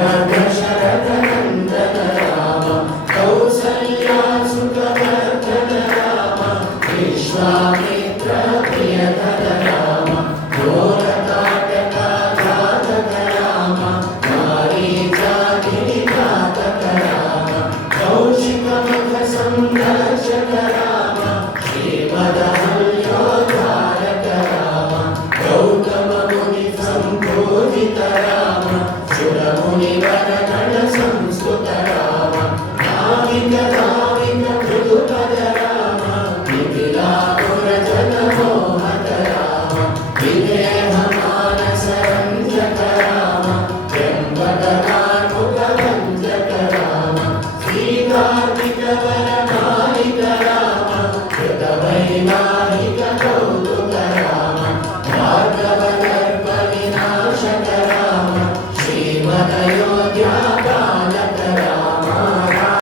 दशरथनन्दन राम कौसल्यासुतवर्धन राम विश्वामित्र प्रियकर राम घोरताटकाघातक राम मारीचानिघातक राम कौशिकमुख संरक्षक राम श्रीमदहल्योद्धारक राम गौतम मुनि संबोधित राम सुरमुनिवर